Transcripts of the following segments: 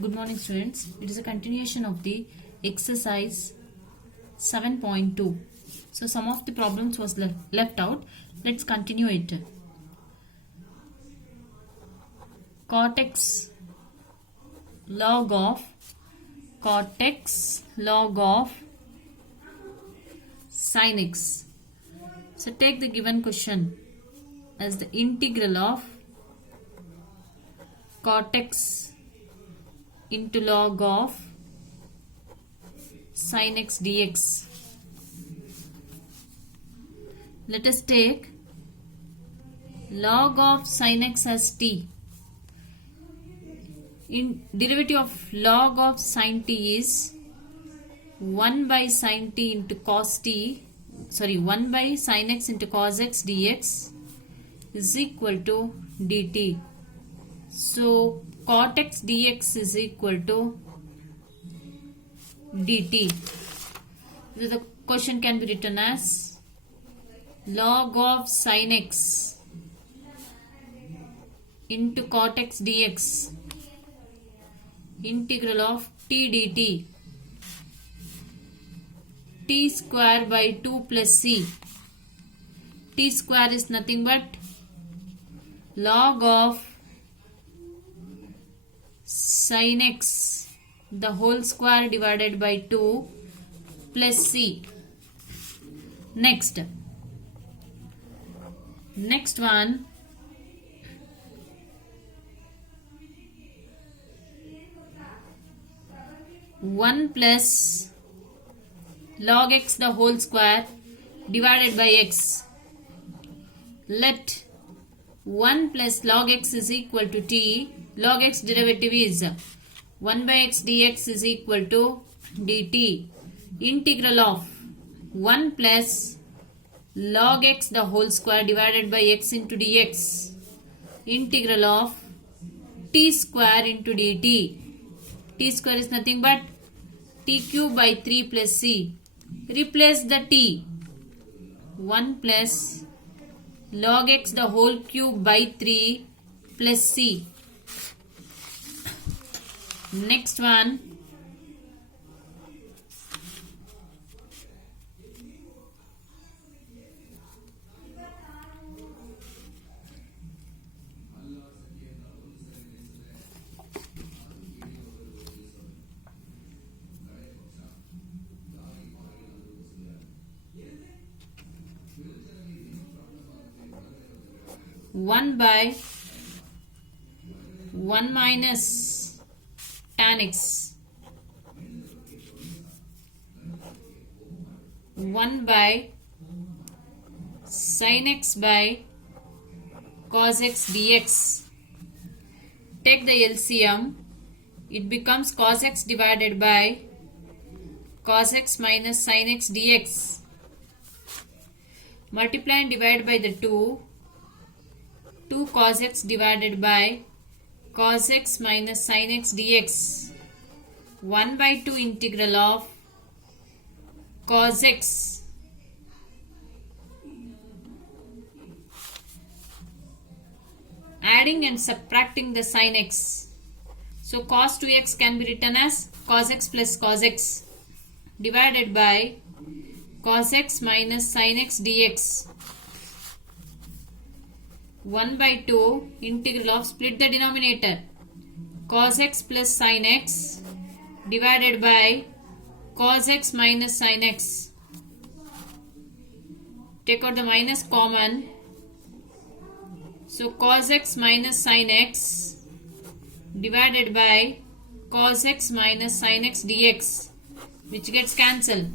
Good morning, students. It is a continuation of the exercise 7.2. So some of the problems was left out. Let's continue it. Cortex log of sin x. So take the given question as the integral of cortex into log of sin x dx. Let us take log of sin x as t. In derivative of log of sin t is 1 by sin t into cos t, 1 by sin x into cos x dx is equal to dt. So cot x dx is equal to dt. So the question can be written as log of sin x into cot x dx integral of t dt t square by 2 plus c. T square is nothing but log of sin x the whole square divided by 2 plus c. Next one, one plus log x the whole square divided by x. Let 1 plus log x is equal to t. Log x derivative is 1 by x dx is equal to dt. Integral of 1 plus log x the whole square divided by x into dx. Integral of t square into dt. T square is nothing but t cube by 3 plus c. Replace the t. 1 plus log x the whole cube by 3 plus c. Next one, one by 1 minus tan x, 1 by sin x by cos x dx. Take the LCM. It becomes cos x divided by cos x minus sin x dx. Multiply and divide by the 2 cos x divided by cos x minus sin x dx. 1 by 2 integral of cos x adding and subtracting the sin x. So cos 2x can be written as cos x plus cos x divided by cos x minus sin x dx. 1 by 2 integral of, split the denominator, cos x plus sin x divided by cos x minus sin x. Take out the minus common. So cos x minus sin x divided by cos x minus sin x dx, which gets cancelled.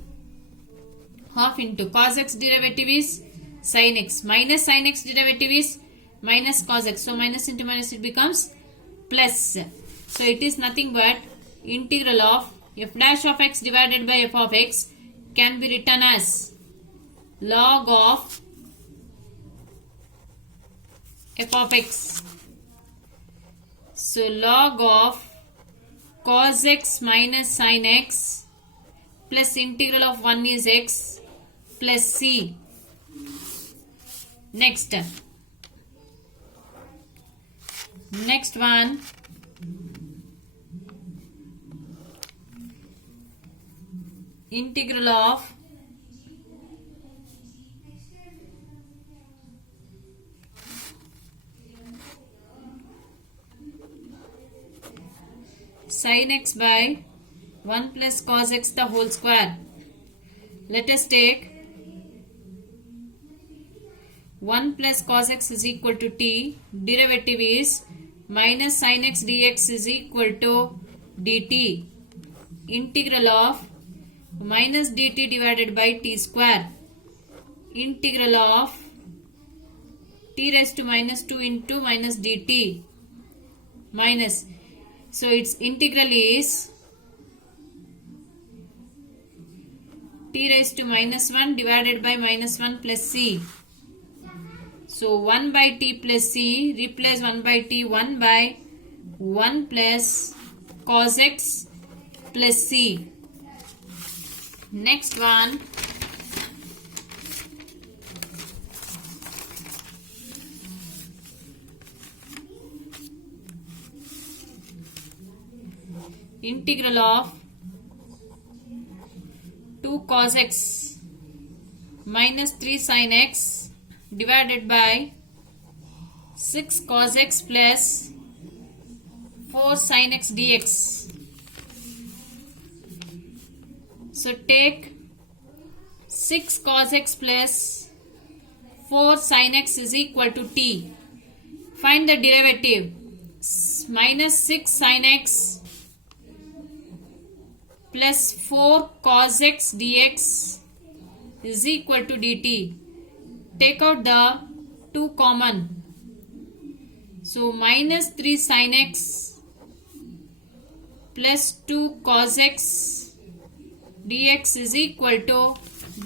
Half into cos x derivative is sin x minus sin x derivative is minus cos x. So minus into minus it becomes plus. So it is nothing but integral of f dash of x divided by f of x can be written as log of f of x. So log of cos x minus sin x plus integral of 1 is x plus c. Next one, integral of sin x by 1 plus cos x the whole square. Let us take 1 plus cos x is equal to t. Derivative is minus sin x dx is equal to dt. Integral of minus dt divided by t square. Integral of t raised to minus 2 into minus dt. Minus. So its integral is t raised to minus 1 divided by minus 1 plus c. So 1 by t plus c, replace 1 by t, 1 by 1 plus cos x plus c. Next one, integral of 2 cos x minus 3 sin x divided by 6 cos x plus 4 sin x dx. So take 6 cos x plus 4 sin x is equal to t. Find the derivative. Minus 6 sin x plus 4 cos x dx is equal to dt. Take out the 2 common. So minus 3 sin x plus 2 cos x dx is equal to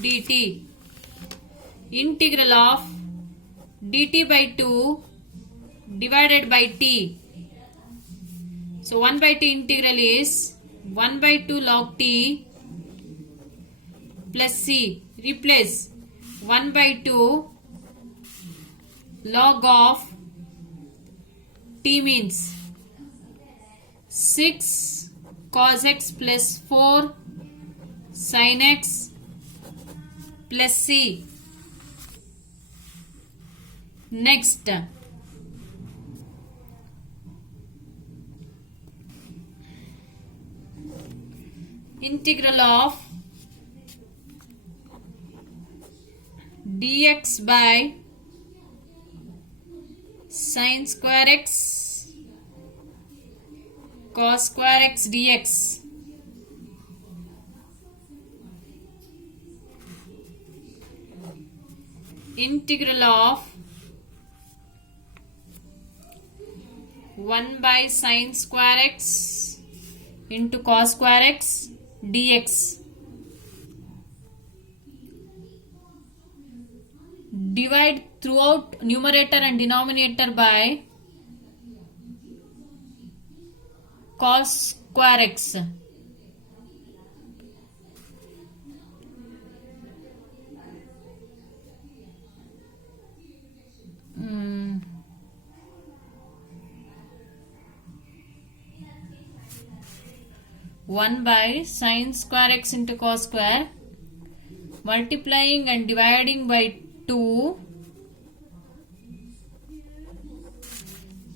dt. Integral of dt by 2 divided by t. So 1 by t integral is 1 by 2 log t plus c. Replace 1 by 2 log of t means 6 cos x plus 4 sin x plus c. Next, integral of dx by sin square x cos square x dx. Integral of 1 by sin square x into cos square x dx. Divide throughout numerator and denominator by cos square x. One by sin square x into cos square, multiplying and dividing by 2.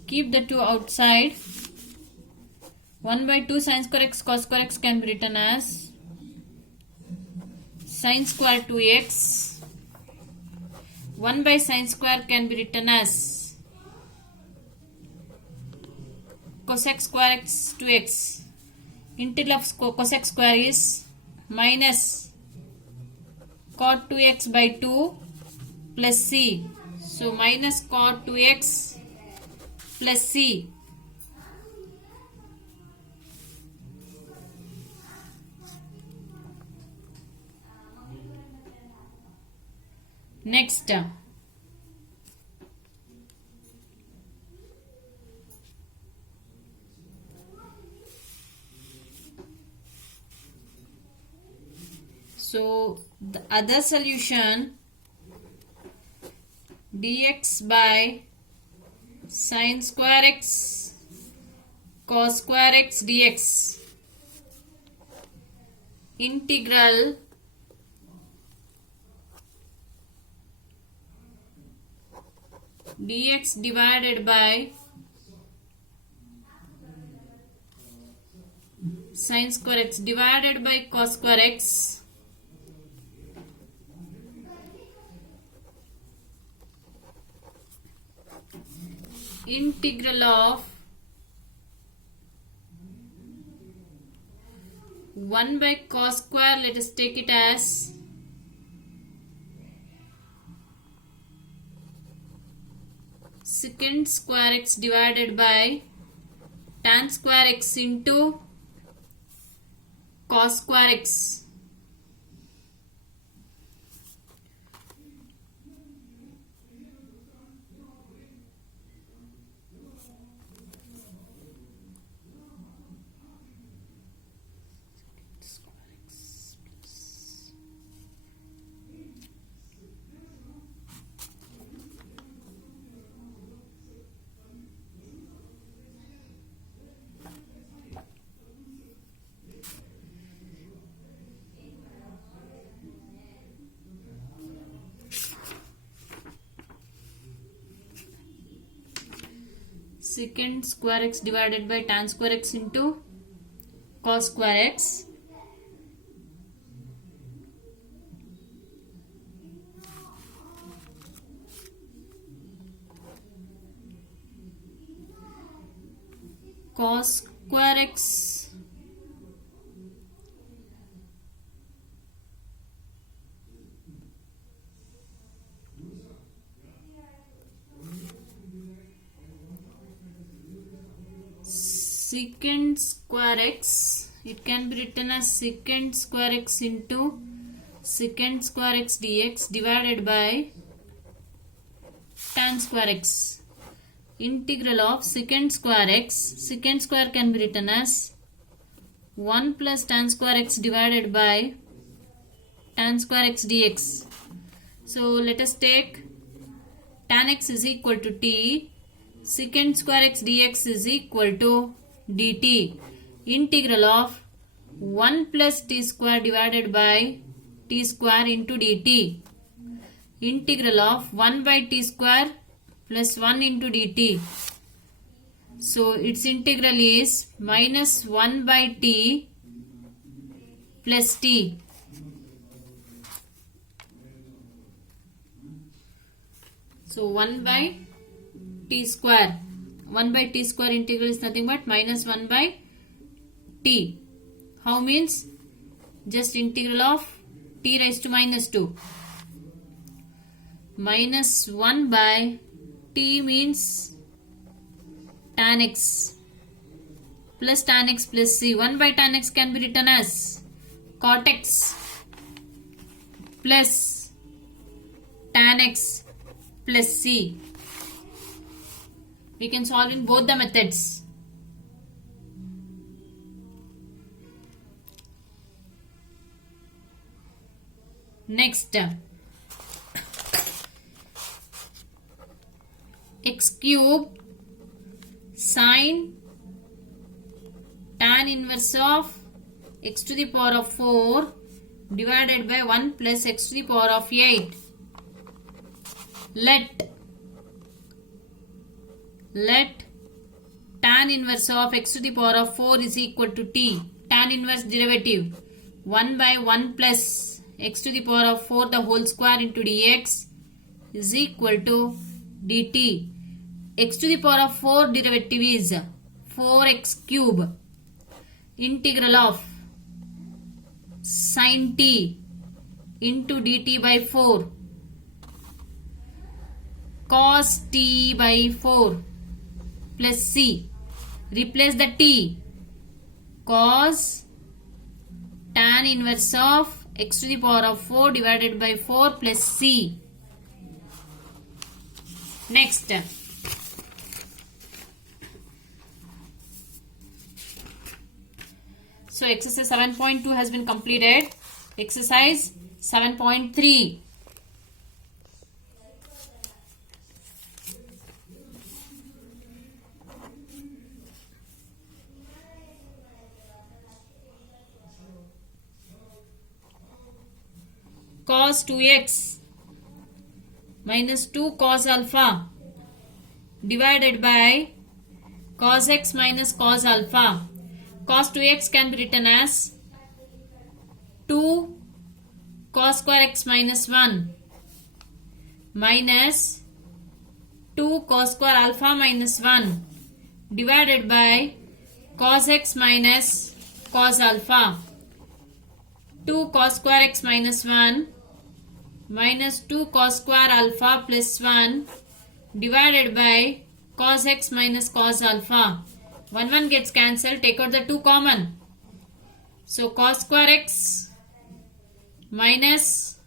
Keep the 2 outside. 1 by 2 sin square x cos square x can be written as sin square 2x. 1 by sin square can be written as cosec square x 2x. Integral of cosec square is minus cot 2x by 2 plus c. So minus cot 2x plus c. Next, so the other solution, dx by sin square x cos square x dx. integral dx divided by sin square x divided by cos square x integral of 1 by cos square, let us take it as secant square x divided by tan square x into cos square x. Secant square x divided by tan square x into cos square x cos square x secant square x, it can be written as secant square x into secant square x dx divided by tan square x. Integral of secant square x, secant square can be written as 1 plus tan square x divided by tan square x dx. So let us take tan x is equal to t, secant square x dx is equal to dt. Integral of 1 plus t square divided by t square into dt. Integral of 1 by t square plus 1 into dt. So its integral is minus 1 by t plus t. So 1 by t square. 1 by t square integral is nothing but minus 1 by t. How means? Just integral of t raised to minus 2. Minus 1 by t means tan x plus tan x plus c. 1 by tan x can be written as cot x plus tan x plus c. We can solve in both the methods. Next, x cube sine tan inverse of x to the power of 4 divided by 1 plus x to the power of 8. Let tan inverse of x to the power of 4 is equal to t. Tan inverse derivative 1 by 1 plus x to the power of 4 the whole square into dx is equal to dt. X to the power of 4 derivative is 4x cube. Integral of sin t into dt by 4 cos t by 4 plus c. Replace the t. Cos tan inverse of x to the power of 4 divided by 4 plus c. Next, so exercise 7.2 has been completed. Exercise 7.3. cos 2x minus 2 cos alpha divided by cos x minus cos alpha. Cos 2x can be written as 2 cos square x minus 1 minus 2 cos square alpha minus 1 divided by cos x minus cos alpha. 2 cos square x minus 1 minus 2 cos square alpha plus 1 divided by cos x minus cos alpha. 1 gets cancelled. Take out the 2 common. So cos square x minus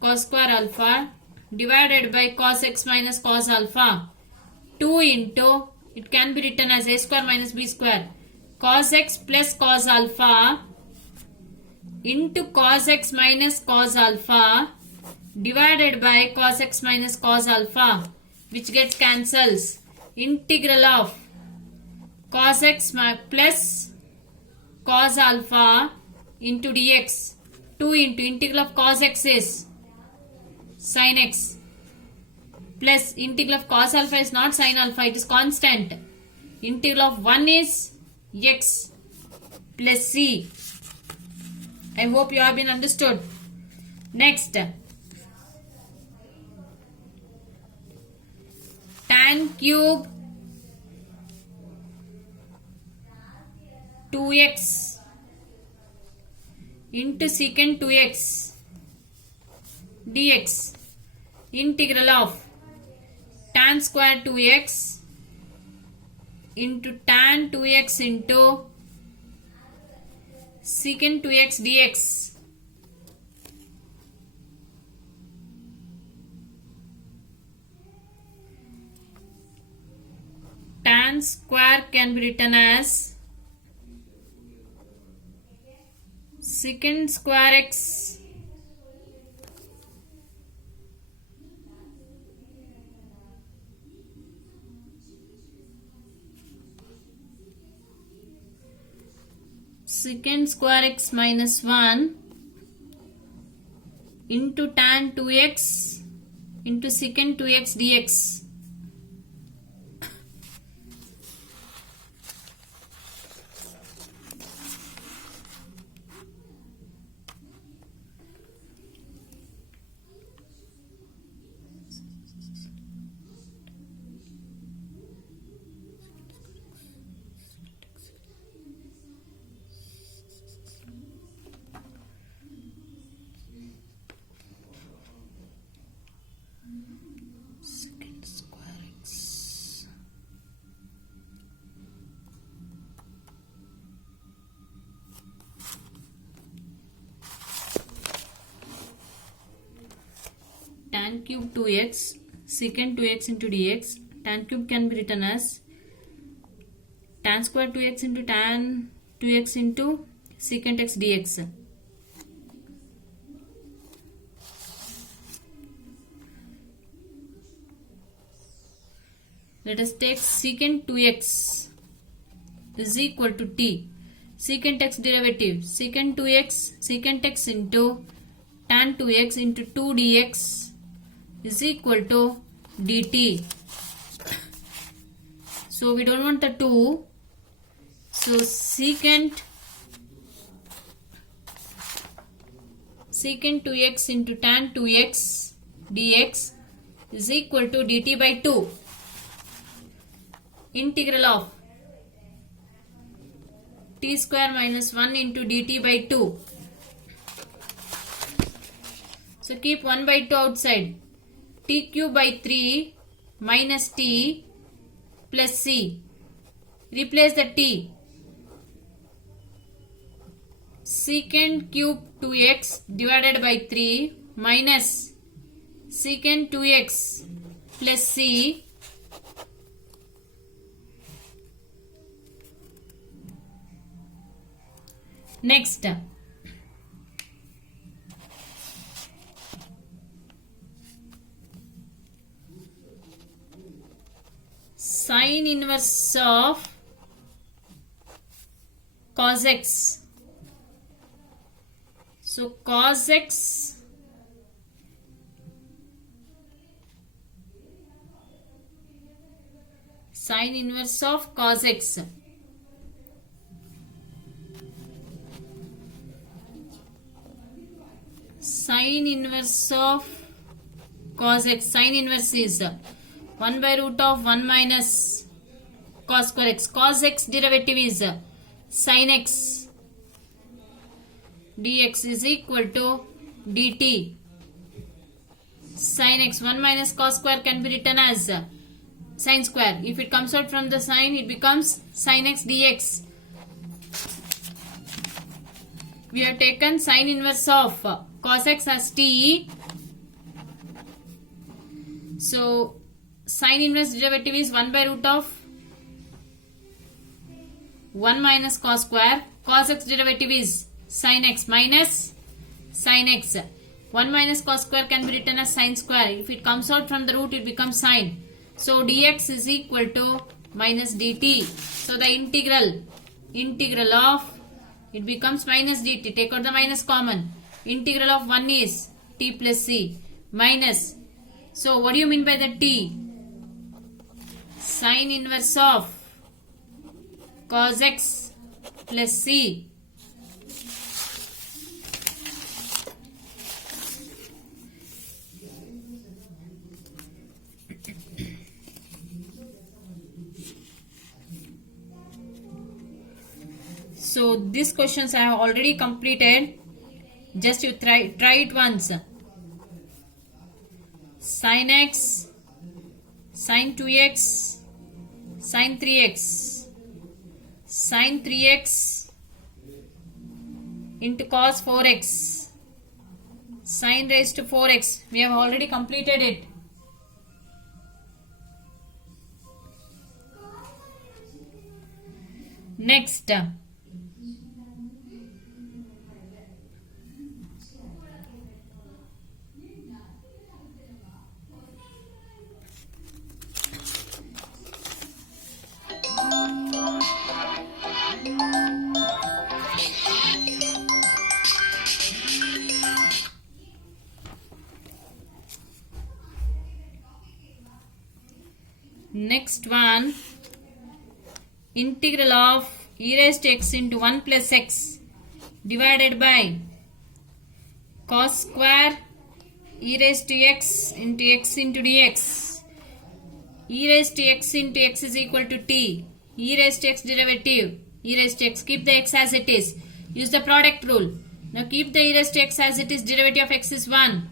cos square alpha divided by cos x minus cos alpha. 2 into, it can be written as a square minus b square, cos x plus cos alpha into cos x minus cos alpha divided by cos x minus cos alpha, which gets cancels. Integral of cos x plus cos alpha into dx. 2 into integral of cos x is sin x plus integral of cos alpha is not sin alpha, it is constant. Integral of 1 is x plus c. I hope you have been understood. Next, tan cube 2x into secant 2x dx. Integral of tan square 2x into tan 2x into secant 2x dx. Tan square can be written as secant square x secant square x minus 1 into tan 2x into secant 2x dx. Tan cube 2x secant 2x into dx. Tan cube can be written as tan square 2x into tan 2x into secant x dx. Let us take secant 2x is equal to t. Secant x derivative, secant 2x, secant x into tan 2x into 2 dx is equal to dt. So we don't want the 2. So secant 2x into tan 2x dx is equal to dt by 2. Integral of t square minus 1 into dt by 2. So keep 1 by 2 outside. T cube by 3 minus t plus c. Replace the t. Secant cube 2x divided by 3 minus secant 2x plus c next. Sin inverse of cos x. So cos x Sine inverse of cos x. Sine inverse of cos x. Sine inverse is 1 by root of 1 minus cos square x. Cos x derivative is sin x dx is equal to dt. Sin x 1 minus cos square can be written as sin square. If it comes out from the sine, it becomes sin x dx. We have taken sine inverse of cos x as t. So sine inverse derivative is 1 by root of 1 minus cos square. Cos x derivative is sin x minus sin x. 1 minus cos square can be written as sin square. If it comes out from the root, it becomes sine. So dx is equal to minus dt. So the integral of, it becomes minus dt. Take out the minus common. Integral of 1 is t plus c minus. So what do you mean by the t? Sine inverse of cos x plus c. So these questions I have already completed. Just you try it once. Sin x, sin 2x, sin 3x, sin 3x into cos 4x, sin raised to 4x. We have already completed it. Next, next one, integral of e raised to x into 1 plus x divided by cos square e raised to x into dx. E raised to x into x is equal to t. E raised to x derivative, e raised to x, keep the x as it is. Use the product rule. Now keep the e raised to x as it is. Derivative of x is 1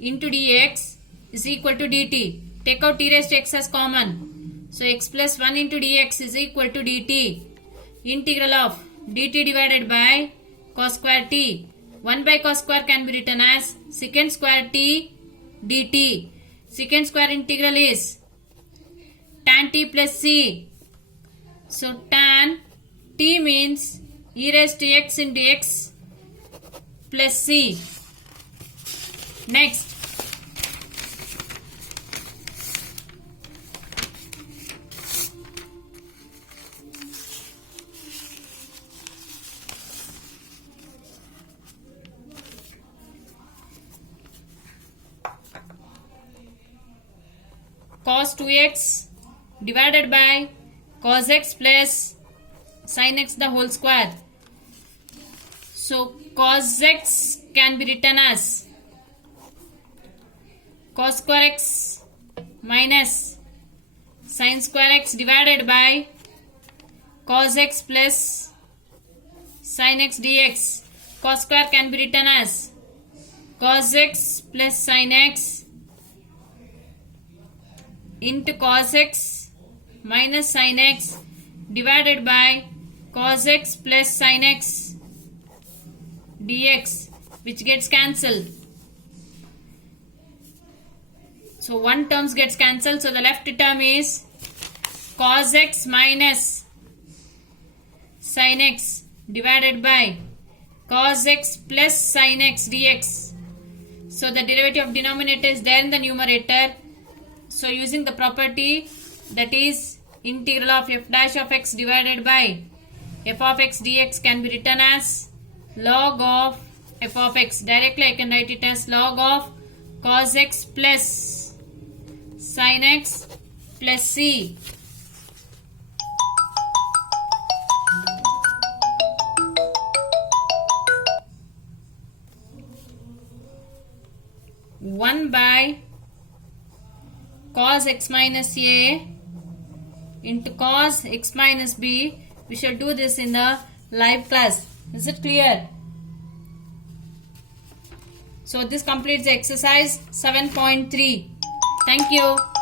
into dx is equal to dt. Take out e raised to x as common. So x plus 1 into dx is equal to dt. Integral of dt divided by cos square t. 1 by cos square can be written as secant square t dt. Secant square integral is tan t plus c. So tan t means e raised to x into x plus c. Next, cos 2x divided by cos x plus sin x the whole square. So cos x can be written as cos square x minus sin square x divided by cos x plus sin x dx. Cos square can be written as cos x plus sin x into cos x minus sin x divided by cos x plus sin x dx, which gets cancelled. So one terms gets cancelled. So the left term is cos x minus sin x divided by cos x plus sin x dx. So the derivative of denominator is there in the numerator. So using the property, that is integral of f dash of x divided by f of x dx can be written as log of f of x. Directly I can write it as log of cos x plus sin x plus c. 1 by cos x minus a into cos x minus b. We shall do this in the live class. Is it clear? So this completes the exercise 7.3. Thank you.